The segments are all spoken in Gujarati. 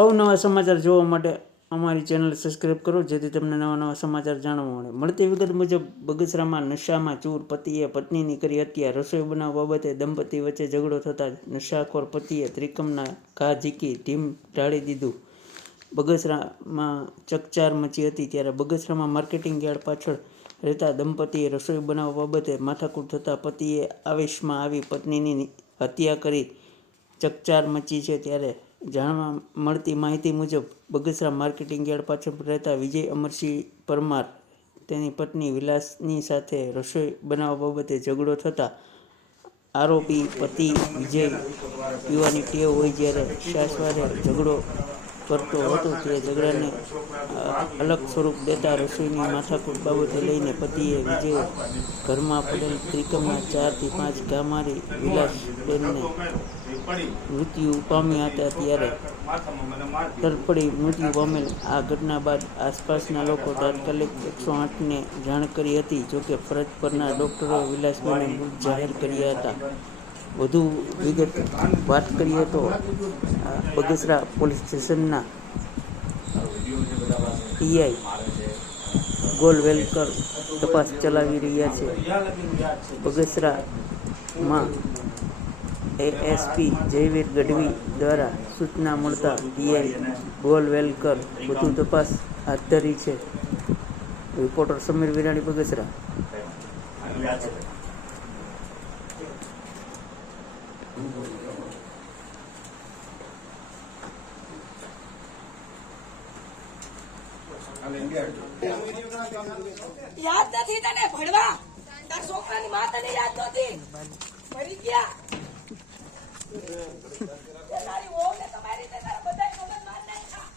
અવનવા સમાચાર જોવા માટે અમારી ચેનલ સબસ્ક્રાઈબ કરો, જેથી તમને નવા સમાચાર જાણવા મળે. મળતી વિગત મુજબ બગસરામાં નશામાં ચૂર પતિએ પત્નીની કરી હત્યા. રસોઈ બનાવવા બાબતે દંપતી વચ્ચે ઝઘડો થતાં નશાખોર પતિએ ત્રિકમના ઘા ઝીકી ઢીમ ઢાળી દીધું. બગસરામાં ચકચાર મચી હતી. ત્યારે બગસરામાં માર્કેટિંગ યાર્ડ પાછળ રહેતા દંપતીએ રસોઈ બનાવવા બાબતે માથાકૂટ થતાં પતિએ આવેશમાં આવી પત્નીની હત્યા કરી ચકચાર મચી છે. ત્યારે જાણવા મળતી માહિતી મુજબ બગસરા માર્કેટિંગ યાર્ડ પાછળ રહેતા વિજય અમરસિંહ પરમાર તેની પત્ની વિલાસની સાથે રસોઈ બનાવવા બાબતે ઝઘડો થતાં આરોપી પતિ વિજય પીવાની ટેવ હોય, જ્યારે સાસવારે ઝઘડો કરતો હતો તે ઝઘડાને અલગ સ્વરૂપ દેતા રસોઈની માથાકૂટ બાબતે લઈને પતિએ વિજય ઘરમાં પડેલ ત્રિકમના 4 થી 5 ઘા મારી વિલાસબેનને મૃત્યુ પામ્યા હતા. ત્યારે તડફડી મૃત્યુ પામેલ આ ઘટના બાદ આસપાસના લોકો તાત્કાલિક 108ને જાણ કરી હતી. જોકે ફરજ પરના ડોક્ટરોએ વિલાસબેનને મૃત જાહેર કર્યા હતા. વધુ વિગત વાત કરીએ તો બગસરા પોલીસ સ્ટેશનના પીઆઈ ગોલવેલકર તપાસ ચલાવી રહ્યા છે. બગસરામાં એએસપી જયવીર ગઢવી દ્વારા સૂચના મળતા પીઆઈ ગોલવેલકર વધુ તપાસ હાથ ધરી છે. રિપોર્ટર સમીર વિરાણી, બગસરા. યાદ નથી તને ભણવા? તાર છોકરાની માં તને યાદ નથી? મરી ગયા. તારી વહુ ને તમારી રીતે તારા બધા મગજ માર નાખ્યા.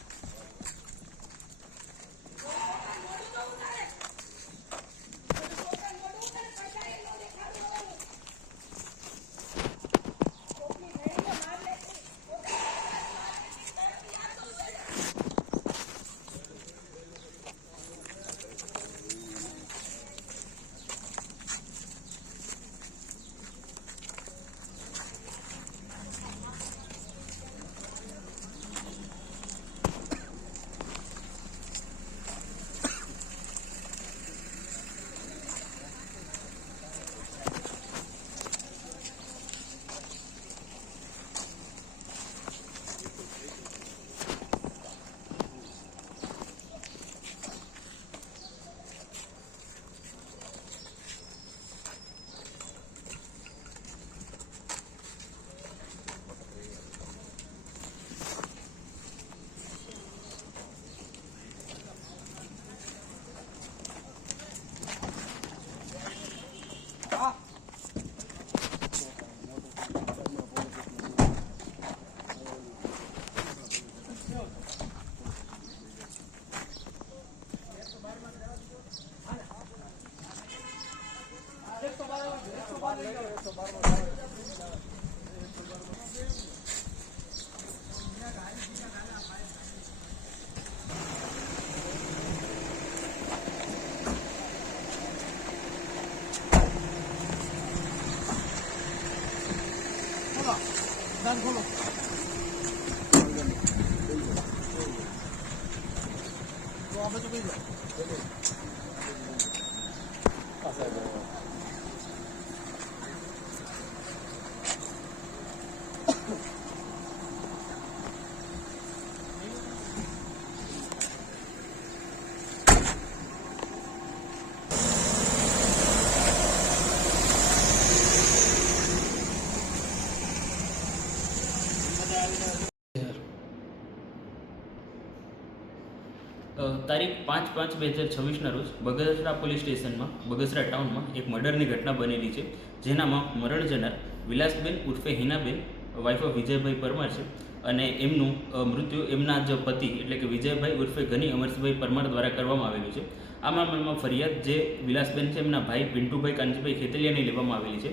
તારીખ 5/5/2026ના રોજ બગસરા પોલીસ સ્ટેશનમાં બગસરા ટાઉનમાં એક મર્ડરની ઘટના બનેલી છે, જેનામાં મરણ જનાર વિલાસબેન ઉર્ફે હિનાબેન વાઇફ ઓફ વિજયભાઈ પરમાર છે અને એમનું મૃત્યુ એમના જ પતિ એટલે કે વિજયભાઈ ઉર્ફે ગની અમરસિંહભાઈ પરમાર દ્વારા કરવામાં આવેલું છે. આ મામલામાં ફરિયાદ જે વિલાસબેન છે એમના ભાઈ પિન્ટુભાઈ કાનજીભાઈ ખેતલિયાની લેવામાં આવેલી છે.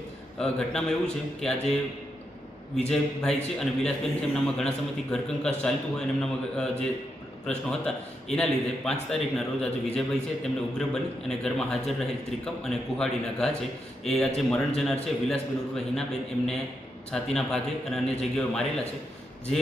ઘટનામાં એવું છે કે આજે વિજયભાઈ છે અને વિલાસબેન છે એમનામાં ઘણા સમયથી ઘરકંકાસ ચાલતું હોય અને એમનામાં જે પ્રશ્નો હતા એના લીધે 5 તારીખના રોજ આજે વિજયભાઈ છે તેમને ઉગ્ર બની અને ઘરમાં હાજર રહેલ ત્રિકમ અને કુહાડીના ઘા છે એ આજે મરણ જનાર છે વિલાસબેન ઉર્ફે હિનાબેન એમને છાતીના ભાગે અને અન્ય જગ્યાએ મારેલા છે, જે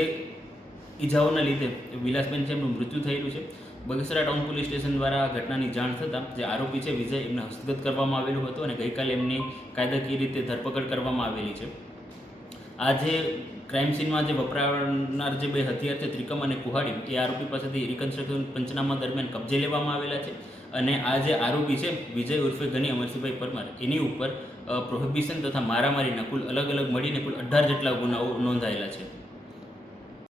ઈજાઓના લીધે વિલાસબેન છે એમનું મૃત્યુ થયેલું છે. બગસરા ટાઉન પોલીસ સ્ટેશન દ્વારા આ ઘટનાની જાણ થતાં જે આરોપી છે વિજય એમને હસ્તગત કરવામાં આવેલું હતું અને ગઈકાલે એમની કાયદાકીય રીતે ધરપકડ કરવામાં આવેલી છે. આ જે ક્રાઇમ સીનમાં જે વપરાનાર જે બે હથિયાર છે ત્રિકમ અને કુહાડી એ આરોપી પાસેથી રિકન્સ્ટ્રક્શન પંચનામા દરમિયાન કબજે લેવામાં આવેલા છે અને આ જે આરોપી છે વિજય ઉર્ફે ગની અમરસિંહભાઈ પરમાર એની ઉપર પ્રોહિબિશન તથા મારામારીના કુલ અલગ અલગ મળીને કુલ 18 જેટલા ગુનાઓ નોંધાયેલા છે.